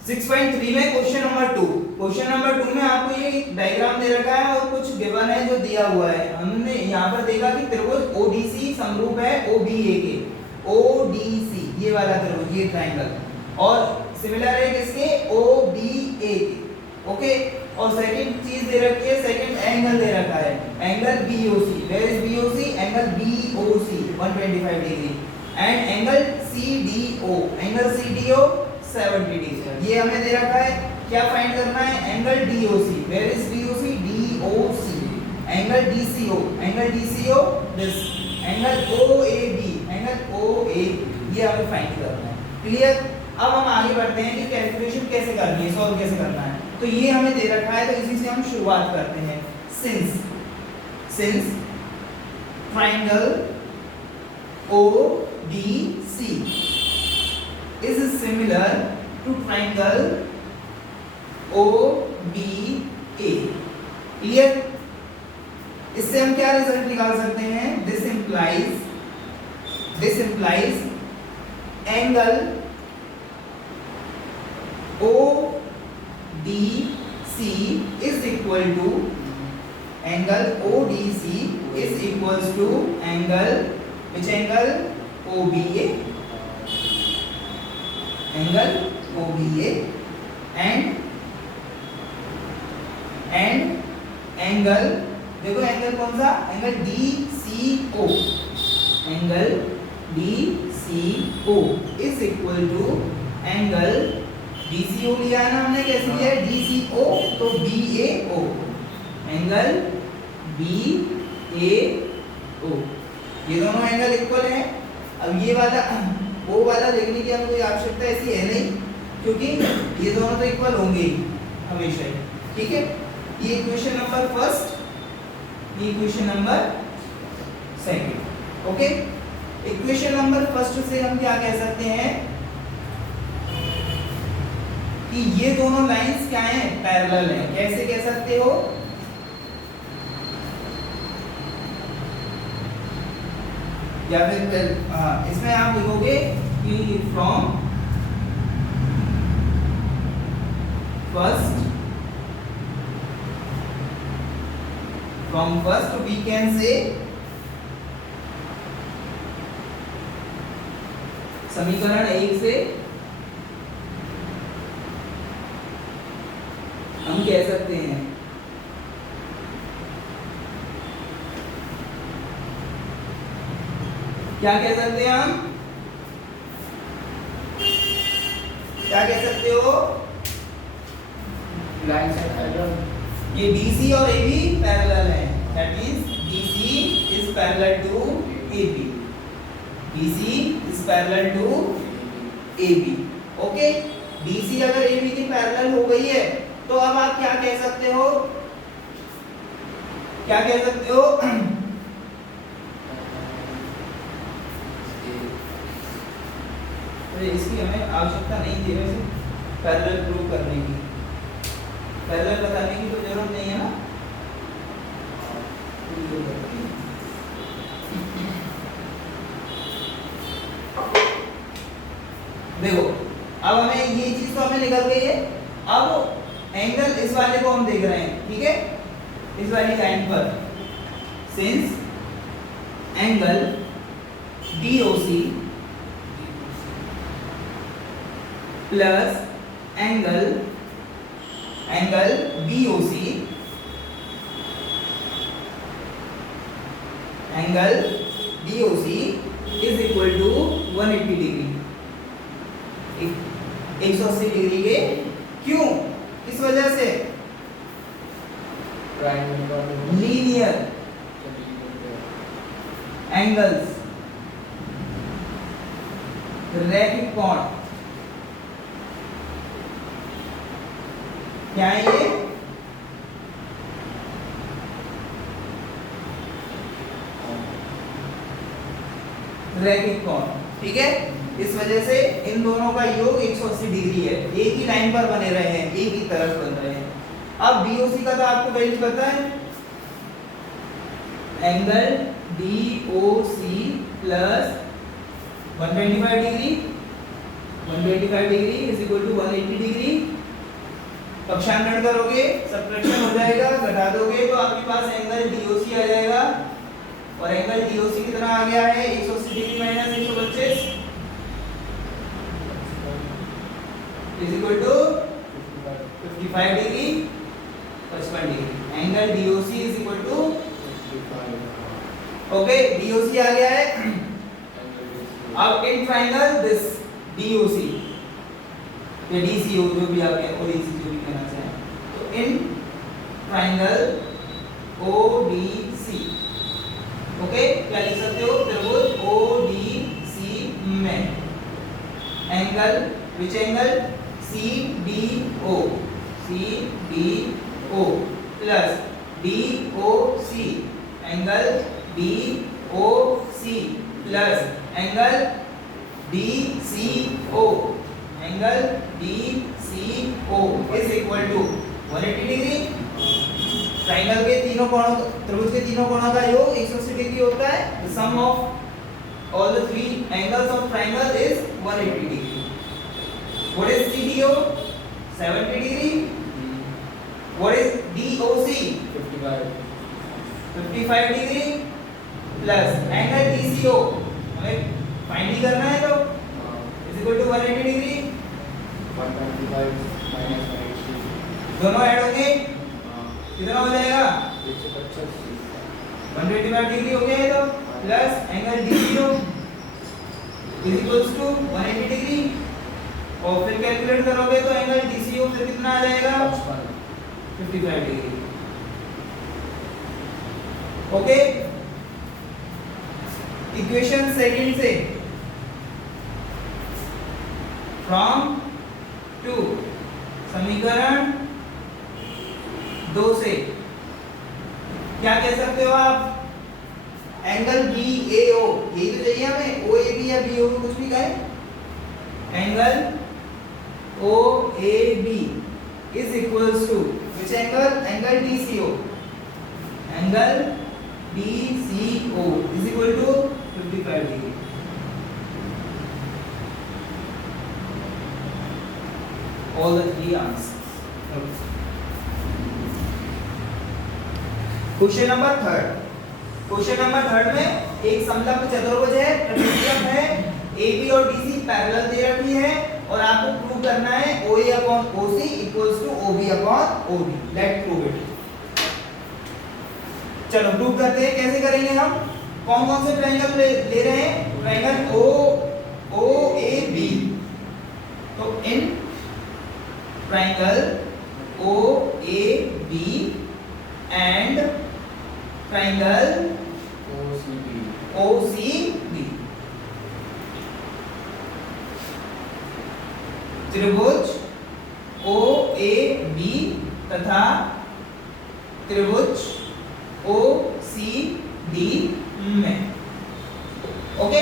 6.3 में question number 2, question number 2 में आपको ये डायग्राम दे रखा है और कुछ गिवन है जो दिया हुआ है। हमने यहाँ पर देखा कि त्रिभुज ओडीसी समरूप है ओबीए के, ओडीसी ये वाला त्रिभुज, ये ट्रायंगल, और सिमिलर है किसके, ओबीए के, ओके। और सेकंड चीज दे रखी है, सेकंड एंगल दे रखा है, angle BOC, where is BOC, angle BOC 125 degree, and angle CDO, angle CDO 70 degree. ये हमें दे रखा है, क्या फाइंड करना है, angle DOC, where is DOC, DOC, angle DCO, angle DCO this, angle OAB, angle OA, ये हमें फाइंड करना है। क्लियर। अब हम आगे बढ़ते हैं कि कैलकुलेशन कैसे करनी है, सॉल्व कैसे करना है। तो ये हमें दे रखा है, तो इसी से हम शुरुआत करते हैं। Since triangle ODC is similar to triangle OBA, clear. इससे हम क्या रिजल्ट निकाल सकते हैं, this implies angle ODC is equal to angle ODC is equals to angle, which angle, OBA, angle OBA and angle, देखो एंगल कौन सा, angle DCO, angle DCO is equal to angle DCO लिया है ना हमने, कैसे लिया है, DCO तो BAO, एंगल BAO, ये दोनों एंगल इक्वल हैं। अब ये वाला वो वाला देखने की हमें कोई आवश्यकता ऐसी है नहीं, क्योंकि ये दोनों तो इक्वल होंगे ही हमेशा ही, ठीक है। ये इक्वेशन नंबर फर्स्ट, ये equation number second, okay. Equation number first से हम क्या कह सकते हैं कि ये दोनों लाइंस क्या हैं, पैरेलल हैं। कैसे कह सकते हो, या फिर इसमें आप लिखोगे कि from first we can say, समीकरण 1 से हम कह सकते हैं क्या कह सकते हैं, हम क्या कह सकते हो, लाइन से पैरेलल, ये BC और AB पैरेलल है, that means BC is parallel to AB, BC is parallel to AB, okay. BC अगर AB की पैरेलल हो गई है तो अब आप क्या कह सकते हो, क्या कह सकते हो, इसकी हमें आवश्यकता नहीं थी वैसे, पैरेलल प्रूव करने की, पैरेलल बताने की तो जरूरत नहीं है ना। देखो अब हमें ये चीज तो हमें निकल गई है। अब एंगल इस वाले को हम देख रहे हैं, ठीक है, इस वाली लाइन पर, since angle DOC plus angle BOC, angle DOC is equal to 180 degree, 180 degree के, क्यों, किस वजह से, लीनियर एंगल्स, रैखिक कोण, क्या है ये, रैखिक कोण, ठीक है। इस वजह से इन दोनों का योग 180 डिग्री है, एक ही लाइन पर बने रहे हैं, एक ही तरफ बन रहे हैं। अब BOC का तो आपको वैल्यू पता है, angle DOC plus 125 degree 125 degree is equal to 180 degree. पक्षांतरण करोगे, सब्ट्रैक्शन हो जाएगा, घटा दोगे तो आपके पास एंगल DOC आ जाएगा और एंगल DOC कितना आ गया है 180 degree minus 125 is equal to 55 degree 55 degree. Angle DOC is equal to okay DOC आ गया है। अब इन ट्रायंगल दिस DOC या DCO जो भी आप ODC जो भी कहना चाहें, तो इन ट्रायंगल ODC ओके क्या लिख सकते हो त्रिभुज ODC में angle which angle CDO plus DOC angle DOC plus angle DCO angle DCO is equal to 180 degree. Triangle के तीनों कोणों त्रिभुज के तीनों कोणों का योग 180 डिग्री होता है। The sum of all the three angles of triangle is 180 degree. What is CDO 70 degree. What is DOC 55 degree plus angle DCO हमें फाइंड ही करना है तो is equal to 180 degree. 125 minus 180 दोनों ऐड होंगे कितना हो जाएगा 125 125 डिग्री हो गया है तो plus angle DCO is equals to 180 degree और फिर कैलकुलेट करोगे तो एंगल DCO फिर कितना आ जाएगा 55 डिग्री। ओके इक्वेशन सेकंड से फ्रॉम 2 समीकरण 2 से क्या कह सकते हो आप एंगल BAO यही तो चाहिए हमें OAB या BOB कुछ भी कहें angle OAB is equals to which angle DCO angle DCO is equal to 55 degree. All the three answers. Question number third. Question number third में एक समलंब चतुर्भुज है, ट्रायंगल है, AB और DC पैरेलल दे रखी है और आपको प्रूव करना है OA upon OC equals to OB upon OD। Let's prove it. चलो प्रूव करते हैं। कैसे करेंगे हम? कौन कौन से ट्रायंगल ले रहे हैं? Triangle OAB। तो in triangle OAB and triangle OCB त्रिभुज OAB तथा त्रिभुज OCD में ओके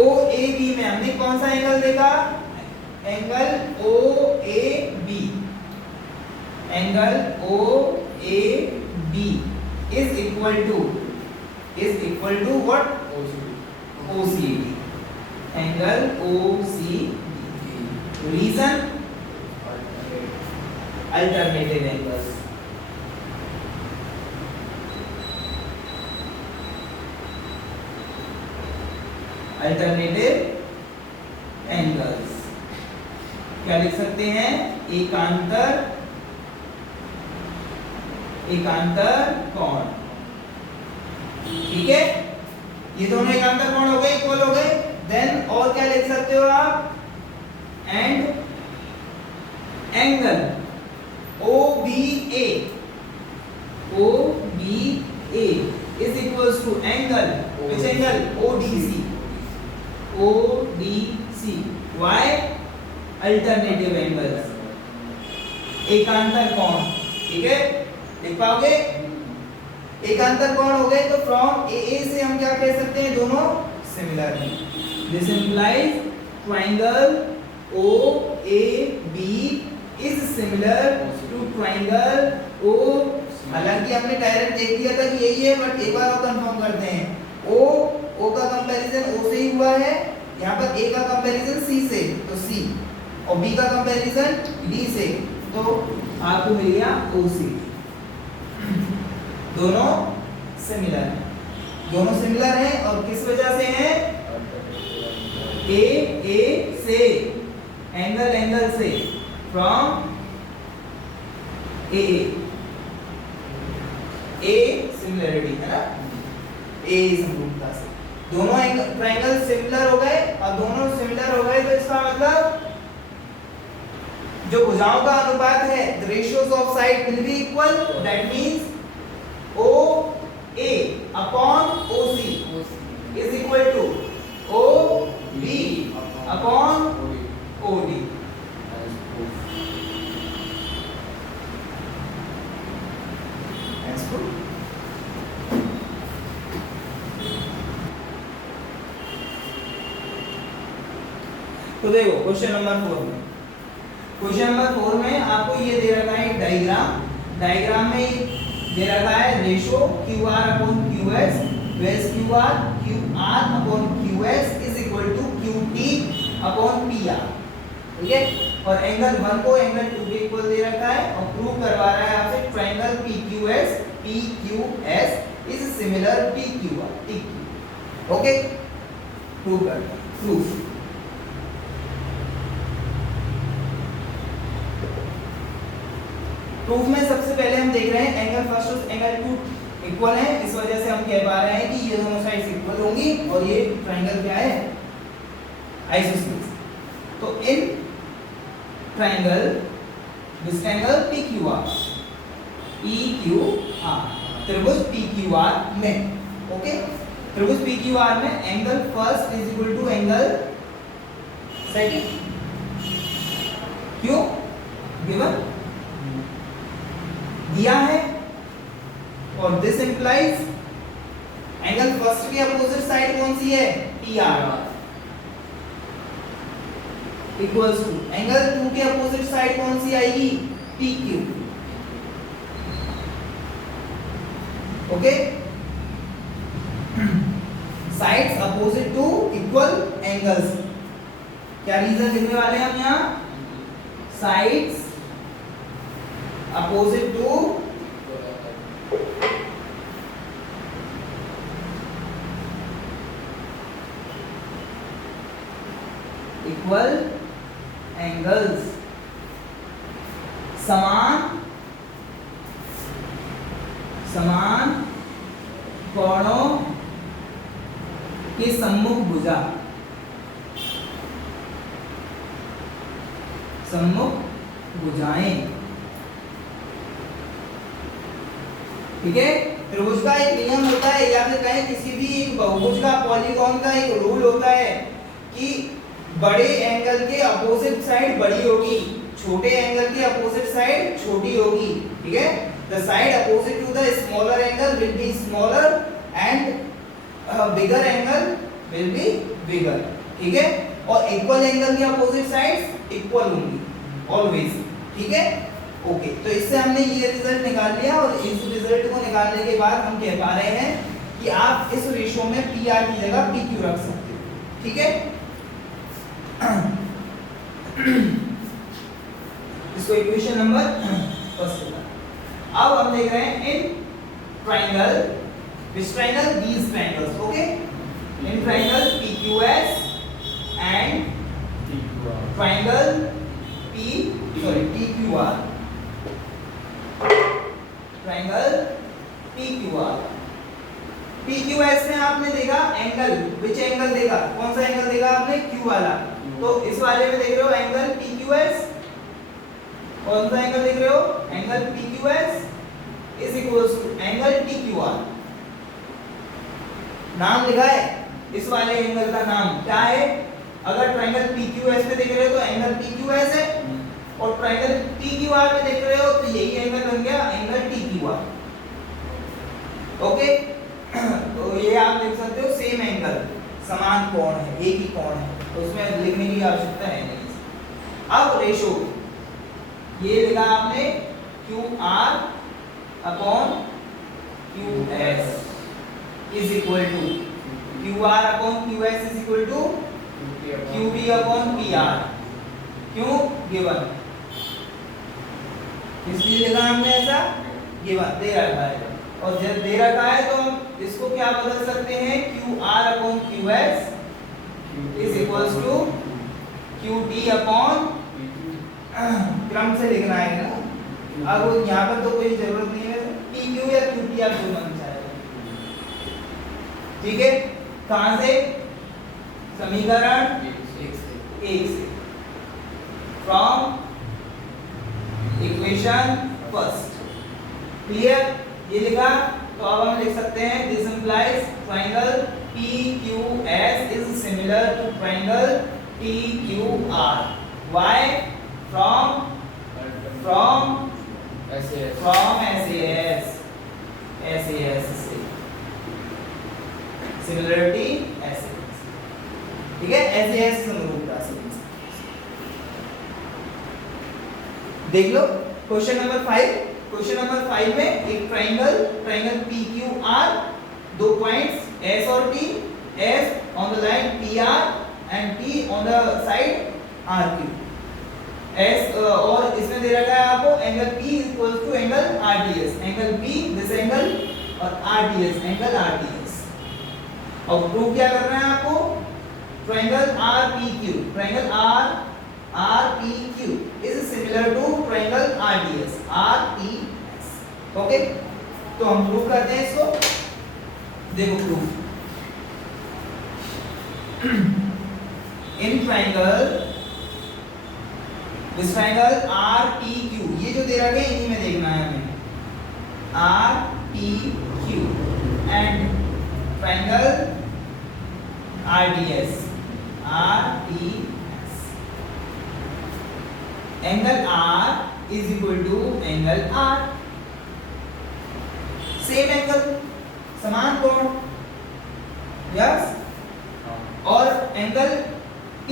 OAB में हमने कौन सा एंगल देखा? Angle OAB angle OAB is equal to what OCD angle OCD। Reason alternative angles. Alternative angles क्या लिख सकते हैं? एकांतर कोण। ठीक है ये दोनों एकांतर कोण हो गए, इक्वल हो गए। देन और क्या लिख सकते हो आप? And angle OBA is equals to angle which angle ODC। Why? Alternative angles एकांतर कोण। ठीक है लिख पाओगे? एकांतर कोण हो गए तो फ्रॉम AA से हम क्या कह सकते हैं? दोनों सिमिलर हैं। This implies triangle OAB is similar to triangle O। हालांकि हमने डायरेक्ट देख लिया था कि यही है, बट एक बार और कंफर्म करते हैं। O का कंपैरिजन O से ही हुआ है यहाँ पर ए का कंपैरिजन सी से तो सी और बी का कंपैरिजन डी से तो आपको मिल गया ओसी। दोनों सिमिलर हैं, दोनों सिमिलर हैं और किस वजह से हैं? ए से एंगल से फ्रॉम ए सिमिलरिटी है ना, ए समरूपता से दोनों ट्रायंगल सिमिलर हो गए और दोनों सिमिलर हो गए तो इसका मतलब जो भुजाओं का अनुपात है the ratios of side will be equal, that means OA upon OC is equal to OB upon OD। As proof। तो देखो क्वेश्चन नंबर 4 में, क्वेश्चन नंबर 4 में आपको ये दे रखा है डायग्राम में दे रखा है रेशो QR अपॉन QS वेस QR upon QS is equal to QT upon PR, ठीक है। और एंगल 1 को एंगल 2 के इक्वल दे रखा है और प्रूव करवा रहा है आपसे triangle PQS is similar TQ। Okay, prove करते हैं। प्रूफ प्रूफ में सबसे पहले हम देख रहे हैं एंगल फर्स्ट और एंगल 2 इक्वल है, इस वजह से हम कह पा रहे हैं कि ये दोनों साइड्स इक्वल होंगी और ये ट्रायंगल क्या है? आइसोसेलेस। तो in triangle this angle PQR त्रिभुज PQR में, ओके, त्रिभुज PQR में angle first is equal to angle second, क्यों? गिवन दिया है और दिस इंप्लाइज एंगल फर्स्ट की अपोजिट साइड कौन सी है? PR इक्वल्स टू एंगल 2 की अपोजिट साइड कौन सी आएगी? PQ। Okay, sides opposite to equal angles. क्या रीजन लिखने वाले हैं हम यहाँ? Sides opposite to equal angles, समान कोणों के सम्मुख भुजा, सम्मुख भुजाएं, ठीक है। त्रिभुज का एक नियम होता है या फिर कहें किसी भी एक बहुभुज का पॉलीगॉन का एक रूल होता है कि बड़े एंगल के अपोजिट साइड बड़ी होगी, छोटे एंगल की अपोजिट साइड छोटी होगी, ठीक है। The side opposite to the smaller angle will be smaller and bigger angle will be bigger, ठीक है। और इक्वल एंगल की अपोजिट साइड्स इक्वल होंगी ऑलवेज, ठीक है। ओके, तो इससे हमने ये रिजल्ट निकाल लिया और इस रिजल्ट को निकालने के बाद हम कह पा रहे हैं कि आप इस रेशियो में PR की जगह PQ रख सकते हो, ठीक है। इसको इक्वेशन नंबर फर्स्ट होगा। अब हम देख रहे हैं in triangle, which triangle? These triangles, okay. In triangle PQS and triangle TQR, triangle PQR। PQS में आपने देखा एंगल, विच एंगल देखा? कौन सा एंगल देखा आपने? Q वाला। तो इस वाले में देख रहे हो एंगल PQS, कौन सा एंगल देख रहे हो? Angle PQS is equals to angle TQR। नाम लिखा है इस वाले एंगल का नाम क्या है? अगर ट्रायंगल PQS में देख रहे हो तो एंगल PQS है और ट्रायंगल TQR में देख रहे हो तो यही एंगल बन गया एंगल TQR, ओके। तो ये आप देख सकते हो सेम एंगल, समान कोण है, एक ही कोण है, तो उसमें लिखने की आवश्यकता है नहीं। अब रेशो ये लिखा आपने QR upon QS is equal to QR upon QS is equal to QP upon PR। क्यों? गिवन, इसलिए लिखा हमने ऐसा, गिवन दे रखा है। और जब दे रखा है तो हम इसको क्या बदल सकते हैं, QR upon QS is equals to QT upon, क्रम से लिखना है ना। अब यहाँ पर तो कोई जरूरत नहीं है, PQ या QT आप जो मन चाहे। ठीक है, कहां से? समीकरण 1 से, फ्रॉम इक्वेशन फर्स्ट। क्लियर? ये लिखा तो अब हम लिख सकते हैं this implies triangle PQS is similar to triangle TQR। Why? From SAS से, सिमिलरिटी SAS। ठीक है, SAS समरूपता से। देख लो क्वेश्चन नंबर 5। क्वेश्चन नंबर 5 में एक ट्रायंगल PQR, दो पॉइंट्स S और T, S on the line PR and T on the side RQ। S और इसमें दे रखा है आपको angle P equal to angle RDS, angle P this angle और RDS एंगल RDS। और प्रूव क्या करना है आपको, triangle RPQ, triangle RPQ is similar to triangle RPS। Okay, तो हम प्रूव करते हैं इसको। देखो proof, in triangle this triangle RTQ, ये जो दे रखा है इन्हीं में देखना है हमें, RTQ and triangle RDS, angle R is equal to angle R, same angle, समान कोण, यस। और angle P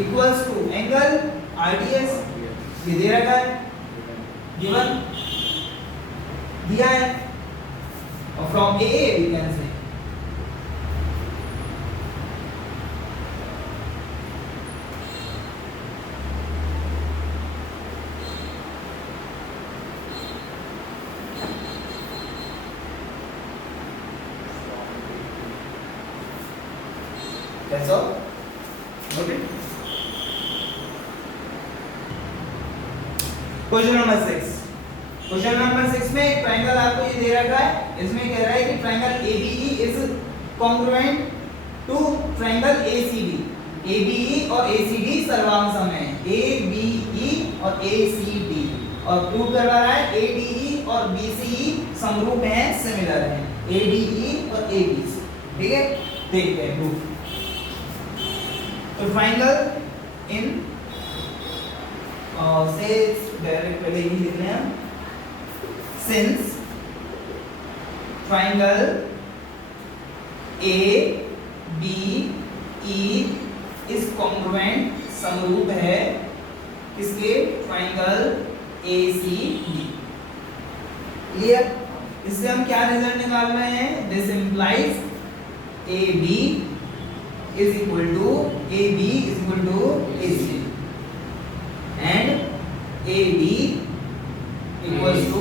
equals to angle RDS, ये दे रखा है, गिवन दिया है। और from A we can say that's all. Okay. Question number 6। Question number 6 में एक ट्रायंगल आपको ये दे रखा है, इसमें कह रहा है कि triangle ABE is congruent to triangle ACD। ABE और ACD सर्वांग सम है, ABE और ACD। और प्रूव करवा रहा है ADE और BCE समरूप हैं, सिमिलर हैं, ADE और ABC। ठीक है, देखते हैं प्रूफ। तो ट्रायंगल इन से डायरेक्ट पहले ही लिखने हैं, since triangle ABE is congruent, समरूप है किसके, ट्रायंगल ACD। क्लियर? इससे हम क्या रिजल्ट निकाल रहे हैं, this implies AB is equal to AB is equal to AC and AB equals to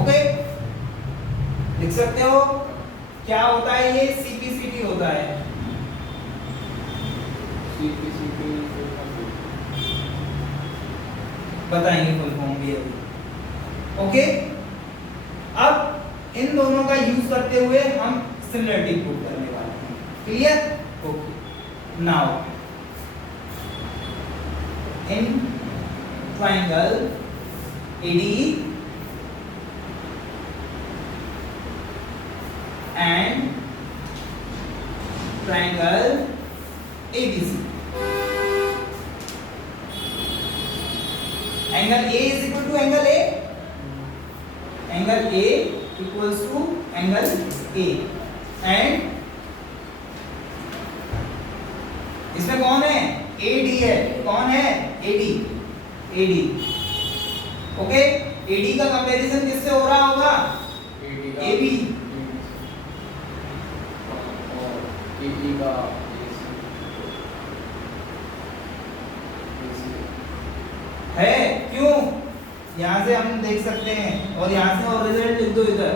okay, लिख सकते हो। क्या होता है ये, CPCT होता है। बताएंगे फुल फॉर्म भी अभी। ओके, अब इन दोनों का यूज करते हुए हम सिमिलरिटी प्रूव करने वाले हैं। Clear? Okay, now in triangle ADE and triangle ABC, angle A is equal to angle A, angle A equals to angle A and इसमें कौन है, AD है, कौन है, AD। ओके, AD का कंपैरिजन किससे हो रहा होगा, AB। AE का AC है क्यों? यहाँ से हम देख सकते हैं और यहाँ से और रिजल्ट लिख दो इधर।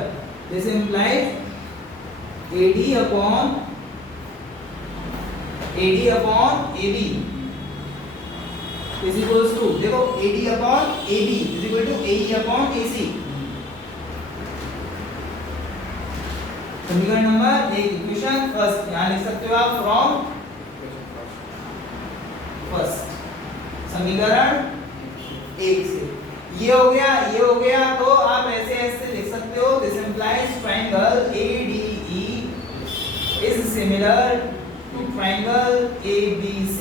This implies AD upon AB is equals to, देखो AD upon AB is equal to AE upon AC। समीकरण नंबर एक, इक्वेशन फर्स्ट यहाँ लिख सकते हो आप फ्रॉम फर्स्ट, समीकरण एक से। ये हो गया तो आप ऐसे ऐसे लिख सकते हो, this implies triangle ADE is similar to triangle ABC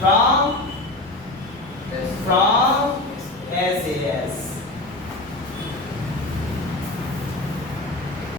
from SAS।